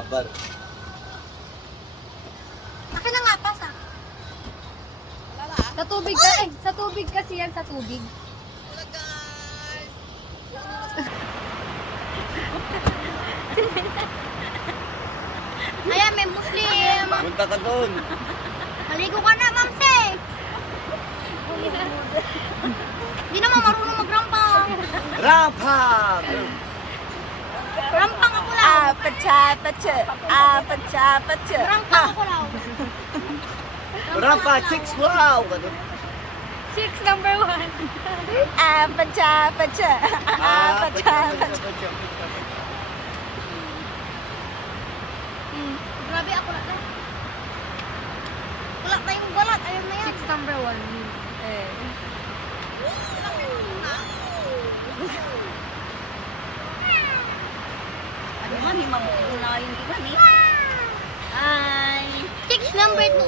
Abar. Akin na nga, pasa. Sa tubig ka eh. Sa tubig kasi yan, sa tubig. Wala guys. Ayan, may Muslim. Punta ka doon. Maligo ka na, mamse. Hindi naman marunong magrampang. Rampang! Rampang ako lang. Pacha. Rampang ako lang. Rampa, chicks wow! Chicks number 1. Pacha. Grabe ako lang. Wala tayong balat. Ayun na yan. Chicks number 1. Ano man, may mabukunayin di ba ni? Ay. Chicks number 2.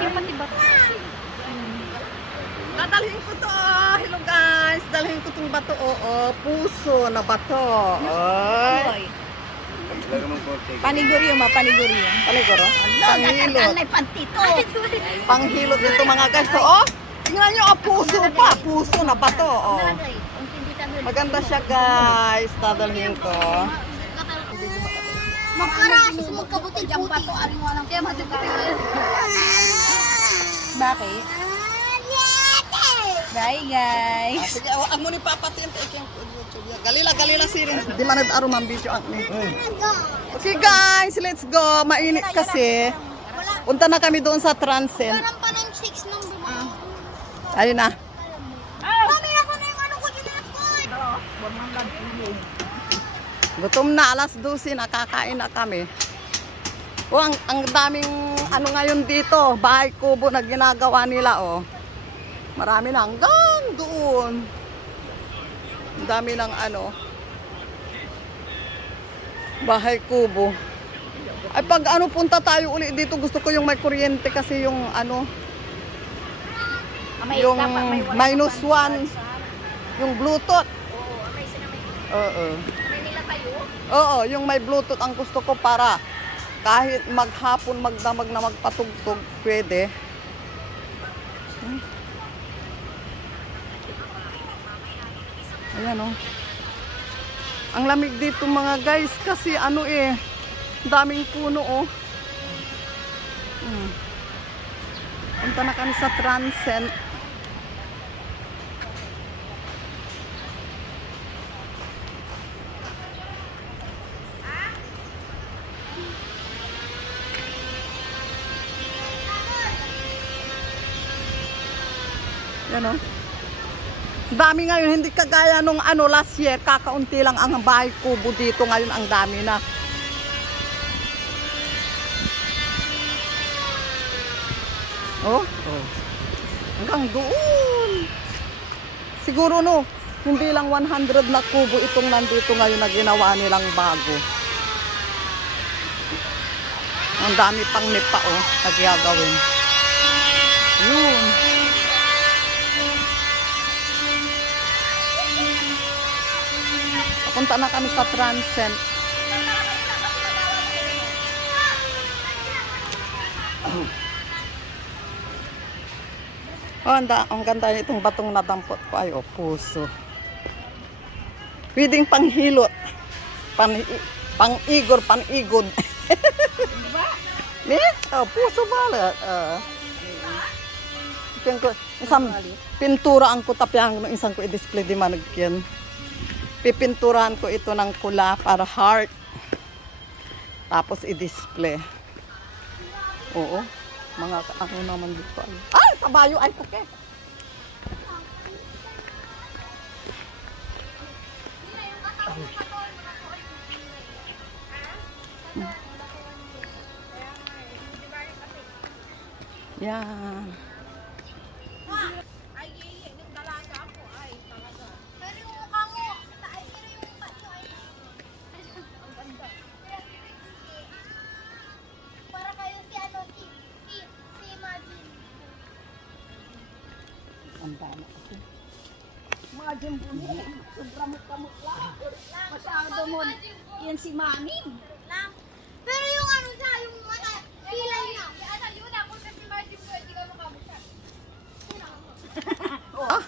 Yung pati bato kasi. Dadalhin ko to. Hello guys. Dalhin ko tong bato. Puso na bato. Oy. Paniguryo. Paniguro? Panghilot. pantito. Panghilot dito mga guys. Oh, tingnan nyo. Puso pa. Puso na bato. Maganda siya guys. Dadalhin ko. Magkarasis mo kabuti-buti. Kaya matutupi. Bakit? Bye guys. Sige, ang mo ni papatin. Galila sirin. Di man nag-aro man video ang ni. Okay guys, let's go. Mainit kasi. Punta na kami doon sa Transcend. Parang pa ng 6 number mo. Ayun na. Mami, nasa na yung ano ko dyan ako. Gutom na, alas 12 na, kakain na kami. Oh, ang daming ano ngayon dito, bahay kubo na ginagawa nila oh. Marami na hanggang doon. Ang dami ng ano, bahay kubo. Ay pag ano punta tayo uli dito, gusto ko yung may kuryente kasi yung ano, yung -1, yung Bluetooth. Oo. Oo, yung may Bluetooth ang gusto ko para kahit maghapon magdamag na magpatugtog, pwede. Ayan oh. Ang lamig dito mga guys kasi ano eh, daming puno oh. Punta na kami sa Transcend. Yan o. Dami ngayon, hindi kagaya nung ano last year, kakaunti lang ang bahay kubo dito, ngayon ang dami na. Oh. Hanggang doon. Siguro no, hindi lang 100 na kubo itong nandito ngayon na ginawa nilang bago. Ang dami pang nipa oh, na gagawin. Yun. Punta na kami sa Transcend. Oh, ang ganda nitong batong nadampot ko. Ay, oh, puso. Pwedeng panghilot. Pang-igor, pan-igod. Ne? Oh, puso ba? Isang pintura ang kutapyang ng isang ko i-display di managyan. Pipinturahan ko ito ng kula para heart. Tapos i-display. Oo. Mga ano naman dito. Ay, kabayo. Ay, okay. Yan. Pero yung mukha mo, ay, pero yung mukha nyo ay. Ang ganda. Para kayo si ano, si Imagine. Ang dami ako. Mga jumbo sobrang kamot lang. Masyado mo. Yan si Mami. Pero yung ano siya, yung mata, kilay niya. Ano, yun ako kasi Martin ko, hindi ka makamot siya. Ah,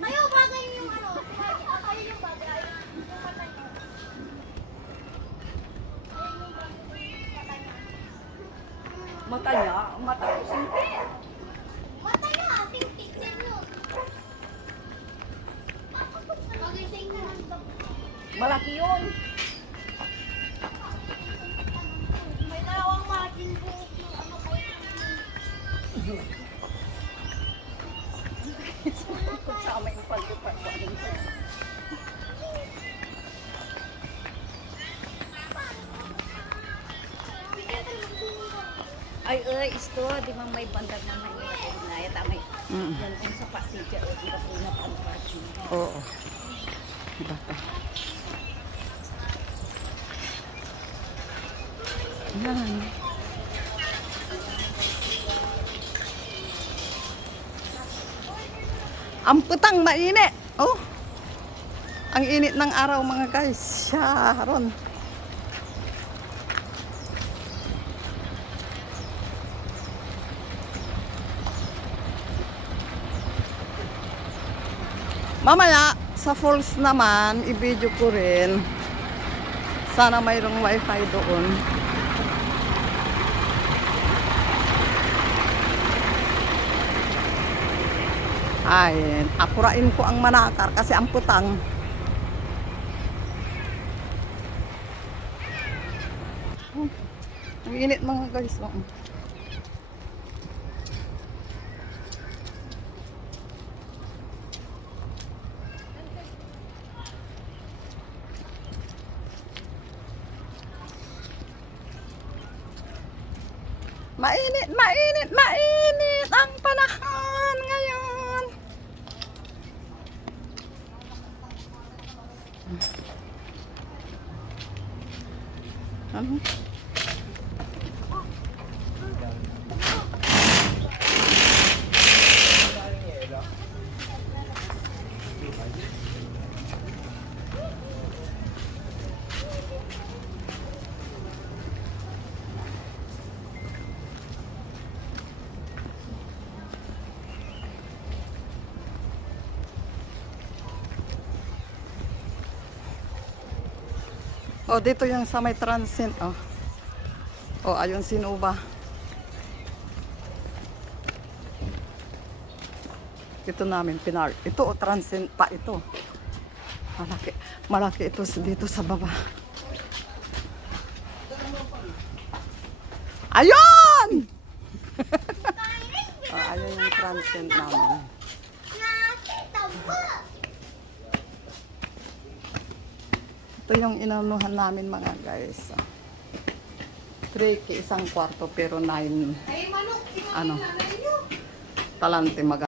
Ayaw bagay yung ano, ayaw yung bagay. Yung mata niya. Ayaw yung bagay yung mata niya. mata niya, mata ko singke. Mata niya, ting-ting din yun. Bagay sa inyo. Malaki yun. May dalawang Martin po. Ano po Sama yung pagkupat ko. Ay, isto, di ba may bandar na may naya tamay. Yan kung sa pasija o di ba po na panpati. Oo. Diba pa? Yan. Ang putang mainit. Oh. Ang init ng araw mga guys. Sharon. Mamaya, sa falls naman, i-video ko rin. Sana mayroong wifi doon. Ay, akurain ko ang manakar kasi ang putang. Ang init mga guys. Oh. Mainit, mainit, mainit ang panahon ngayon. Ano? Oh, dito yung sa may transit. Oh. Oh, ayun sinuba. Ito namin pinar. Ito, oh, transit pa ito. Malaki. Malaki ito dito sa baba. Ayun! Oh, ayun yung transit namin. Nakita mo. Ito yung inanuhan namin mga guys. 3K isang kwarto pero 9 Ay, manok. ano talante mag